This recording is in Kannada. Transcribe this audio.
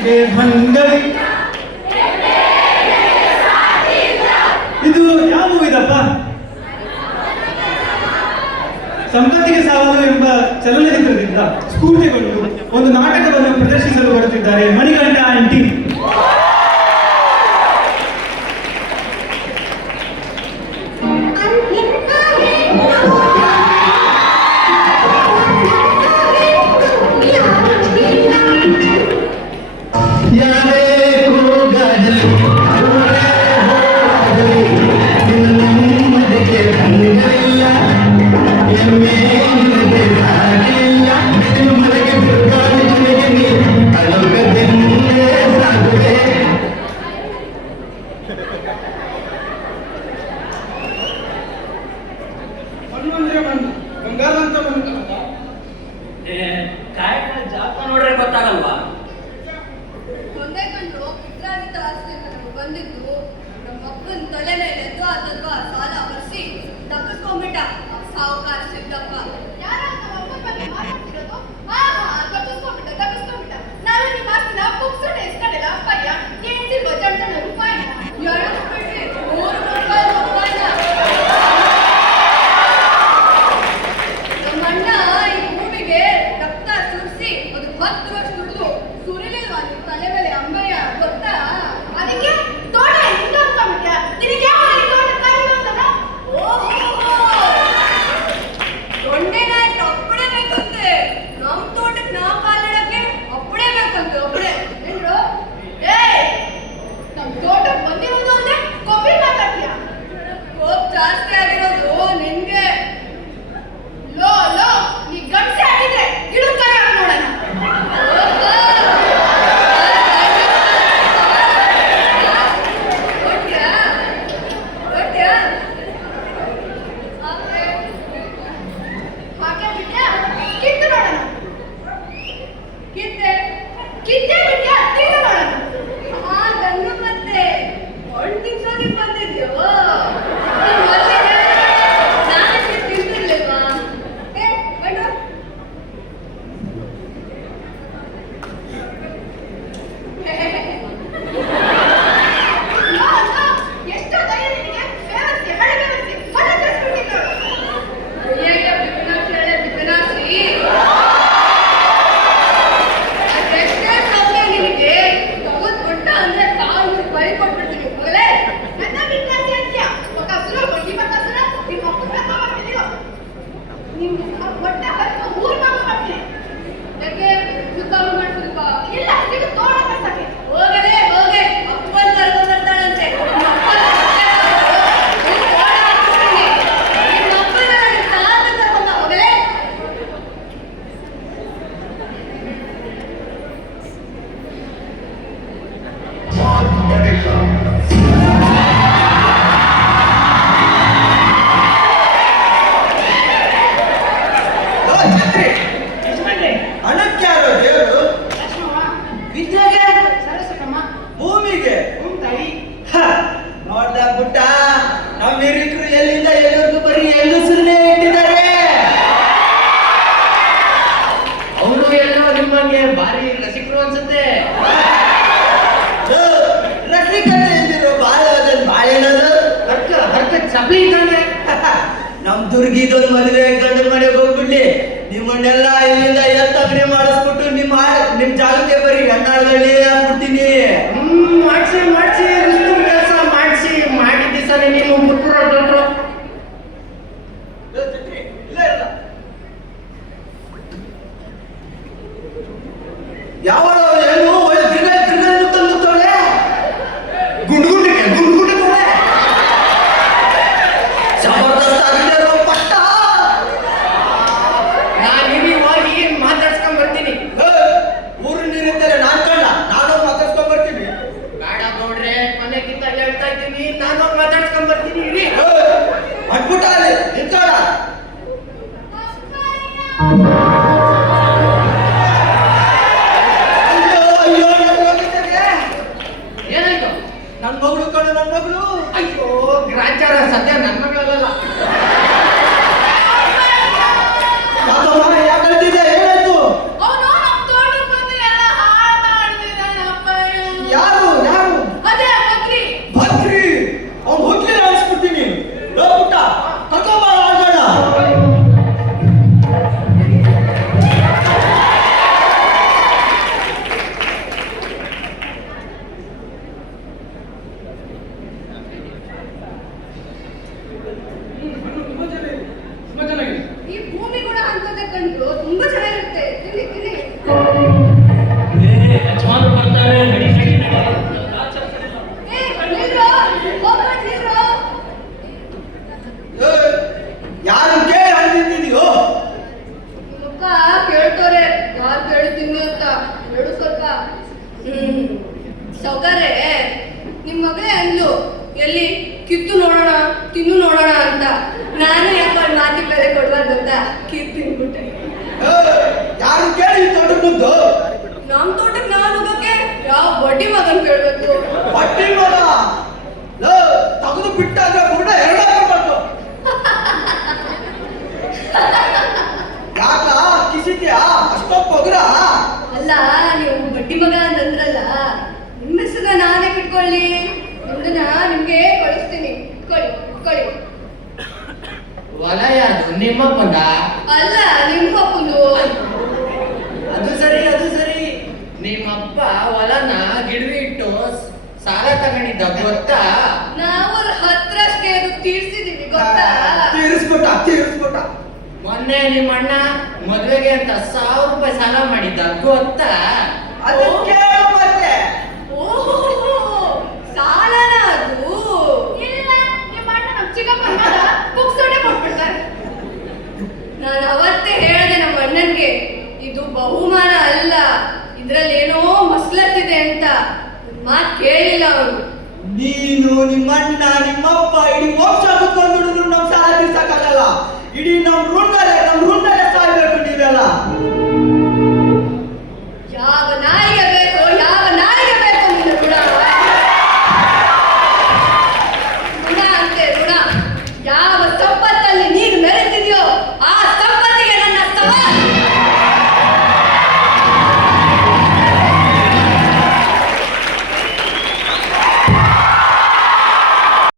ಇದೆ ಭಂಗರಿ. ಇದು ಯಾವ ಇದಪ್ಪ? ಸಂಪತ್ತಿಗೆ ಸಾವಲು ಎಂಬ ಚಲನಚಿತ್ರದಿಂದ ಸ್ಫೂರ್ತಿಗೊಂಡು ಒಂದು ನಾಟಕವನ್ನು ಪ್ರದರ್ಶಿಸಲು ಬರುತ್ತಿದ್ದಾರೆ ಮಣಿಕಂಠ ಆಂಟಿ. ಬಂದಿದ್ದು ನಮ್ಮ ಅಪ್ಪನ ತಲೆ ಮೇಲೆ ಅಥವಾ ಸಾಲ ಬರ್ಸಿ ತಪ್ಪಿಸ್ಕೊಂಡ್ಬಿಟ್ಟ ಸಾವುಕಾರ ಸಿದ್ದಪ್ಪ. ತಪ್ಪಿಸ್ಕೊಂಡ್ಬಿಟ್ಟ. ನಾನು ನಿಮ್ಮ ಆಸ್ತಿನ ಬುಕ್ಸೋಣ ಇಸ್ಕೊಂಡಿಲ್ಲ ಅಪ್ಪಯ್ಯ ಕೇಳಿಲ್ವ ಜನ ರೂಪಾಯಿನ 2 ಬಿಟ್ರಿ 3 ರೂಪಾಯಿನ. ನಮ್ಮ ಅಣ್ಣ ಈ ಭೂಮಿಗೆ ರಕ್ತ ಸುರಿಸಿ ಅದು 10 ವರ್ಷ ದುಡಿದು ಸುರಿಲಿಲ್ವಾ ನಿಮ್ಮ ತಲೆ ಮೇಲೆ ಅಂಬಯ್ಯ ಗೊತ್ತಾ? ಅದಕ್ಕೆ ತೋಟ ಹಿಂಗ ಅನ್ಕೊಂಡ್ಬಿಟ್ಟ. ನಿನಗೆ ಯಾವ ತೋಟ ಕರೀಲು ಅಂತನ? ದೊಣ್ಣೆನ ಅಪ್ಪಡೆ ಬೇಕಂತೆ. ನಮ್ಮ ತೋಟಕ್ಕೆ ನಾವು ಕಾಲಿಡಕ್ಕೆ ಅಪ್ಪಡೆ ಬೇಕಂತೆ. ಅಪ್ಪಡೆ ಏನ್ರು? ನಮ್ಮ ತೋಟಕ್ಕೆ ಬಂದಿರೋದು ಅಂದ್ರೆ ಕೊಬ್ಬಿ ಮಾತಾಡ್ತೀಯ. ಕೋಪ್ ಜಾಸ್ತಿ ಆಗಿರೋದು ನಿನ್ಗೆ. ಲೋ ನೀ ಗಡ್ಸೆ ಆಗಿದ್ರೆ ಇಳು ಕೈ ಹಾಕಿ ನೋಡೋಣ. ನಮ್ ದುರ್ಗಿದೊಂದು ಮದುವೆ ಗಂಡನ ಮನೆಗೆ ಹೋಗ್ಬಿಡ್ಲಿ. ನಿಮ್ಮನ್ನೆಲ್ಲ ಇಲ್ಲಿಂದ ಎತ್ತಗ್ನೆ ಮಾಡಿಸ್ಬಿಟ್ಟು ನಿಮ್ ಜಾಗಕ್ಕೆ ಬರೀ ಹೆಣ್ಣಾಳ್ಗಳ್ಳಿ ಹಾಕ್ಬಿಡ್ತೀನಿ. ಮಾಡ್ಸಿ ಕೆಲಸ ಮಾಡಿದ ದಿವಸನೇ ನೀವು ಮುಟ್ಬಿಡೋದು. ಯಾವ ಏನು ಒಳ್ಳೆ ತಿರ್ಗಾಡ್ತಾಳೆ ಗುಂಡು ಜಬರ್ದಸ್ತ್ ಆಗಿದೆ ಪಟ್ಟ. ನಾನು ಹೋಗಿ ಮಾತಾಡ್ಸ್ಕೊಂಡ್ ಬರ್ತೀನಿ. ಊರು ನೀರಿದ್ದರೆ ನಾನು ಮಾತಾಡ್ಸ್ಕೊಂಡ್ ಬರ್ತೀನಿ. ಬೇಡ ನೋಡ್ರೆ ಮನೆಗಿಂತ ಹೇಳ್ತಾ ಇದ್ದೀನಿ, ನಾನು ಮಾತಾಡ್ಸ್ಕೊಂಡ್ ಬರ್ತೀನಿ. ಇರಿ ಅಟ್ಬಿಟ್ಟ ಅಲ್ಲಿ ನಿಂತೋಡ. ಏನಾಯ್ತು? ನನ್ನ ಮಗಳು ಅಯ್ಯೋ ಗ್ರಾಚಾರ ಸದ್ಯ ನನ್ನ ಮಗಳಲ್ಲ. ಯಾಕಂತಿದ್ದೆ ಏನಾಯ್ತು? ಅವನು ನಮ್ಮ ತೋಟಕ್ಕೆ ಬಂದು ಎಲ್ಲ ಹಾಳು ಮಾಡಿದಾನಪ್ಪ. ಸೌಕರ್ಯ ನಿಮ್ ಮಗಳೇ ಅಂದ್ಲು ಎಲ್ಲಿ ಕಿತ್ತು ನೋಡೋಣ ತಿನ್ನು ನೋಡೋಣ ಅಂತ. ನಾನು ಯಾಕೆ ಅವ್ಳ ಮಾತಿಗೆ ಬೆಲೆ ಕೊಡ್ಬಾರ್ದು ಅಂತ ಕಿತ್ತು ತಿನ್ಬಿಟ್ಟೆ. ಯಾರು ಕೇಳಿ ತೋಟದ್ದು? ನಮ್ ತೋಟಕ್ಕೆ ನಾನು ಹೋಗಕ್ಕೆ ಯಾವ ಬಡ್ಡಿ ಮಗನ್ ಕೇಳ್ಬೇಕು? ಬಡ್ಡಿ ಮಗ ತೆಗೆದು ಬಿಟ್ಟಾಗ ಕೂಡ ಎರಡಾಗಬೇಕು. ಯಾಕ ಕಿಸಿದ್ಯಾ ಅಷ್ಟೊಂದು ಪೊಗ್ರ? ಅಲ್ಲ ನೀವು ಬಡ್ಡಿ ಮಗ ಅಂತಂದ್ರಲ್ಲ, ನಿಮ್ಮ ಹೆಸರ ನಾನೇ ಕಿಟ್ಕೊಳ್ಳಿ. ನಿಮ್ದನ್ನ ನಿಮ್ಗೆ ಕಳಿಸ್ತೀನಿ, ಇಟ್ಕೊಳ್ಳಿ. ಹೊಲ ಯಾರ್ದು? ನಿಮ್ಮಪ್ಪಂದ? ಅಲ್ಲ ನಿಮ್ಮ ಅಪ್ಪಂದು. ಅದು ಸರಿ. ನಿಮ್ಮಪ್ಪ ಹೊಲನ ಗಿಡವಿ ಇಟ್ಟು ಸಾಲ ತಗೊಂಡಿದ್ದ ಗೊತ್ತಾ? ನಾವು ಹತ್ರಷ್ಟೇ ಅದು ತೀರ್ಸಿದೀವಿ ಗೊತ್ತಾ? ತೀರಿಸ್ಬಿಟ್ಟ. ಮೊನ್ನೆ ನಿಮ್ಮ ಅಣ್ಣ ಮದ್ವೆಗೆ ಅಂತ 1000 ರೂಪಾಯಿ ಸಾಲ ಮಾಡಿದ್ದ ಗೊತ್ತಾ? ಅದಕ್ಕೆ ಮತ್ತೆ ಓಹೋ ಸಾಲನ ಅದು? ಇಲ್ಲ, ನಿಮ್ಮ ಅಣ್ಣ ನಮ್ಮ ಚಿಕ್ಕಪ್ಪನ ಮಗ ಪುಕ್ಸೋಟೆ ಕೊಟ್ಬಿಡ್ತಾರೆ. ನಾನು ಅವತ್ತೇ ಹೇಳಿದೆ ನಮ್ಮ ಅಣ್ಣನ್ಗೆ, ಇದು ಬಹುಮಾನ ಅಲ್ಲ, ಇದ್ರಲ್ಲಿ ಏನೋ ಮಸ್ಲತ್ತಿದೆ ಅಂತ. ಮಾತು ಕೇಳಿಲ್ಲ ಅವನು. ನೀನು ನಿಮ್ಮಣ್ಣ ನಿಮ್ಮಪ್ಪ ಇಡೀ ಮೋಕ್ಷ ಕುತ್ಕೊಂಡು ನಮ್ ಸಾಲ ತೀರ್ಸಕ್ಕಾಗಲ್ಲ. ಇಡೀ ನಮ್ ಋಣ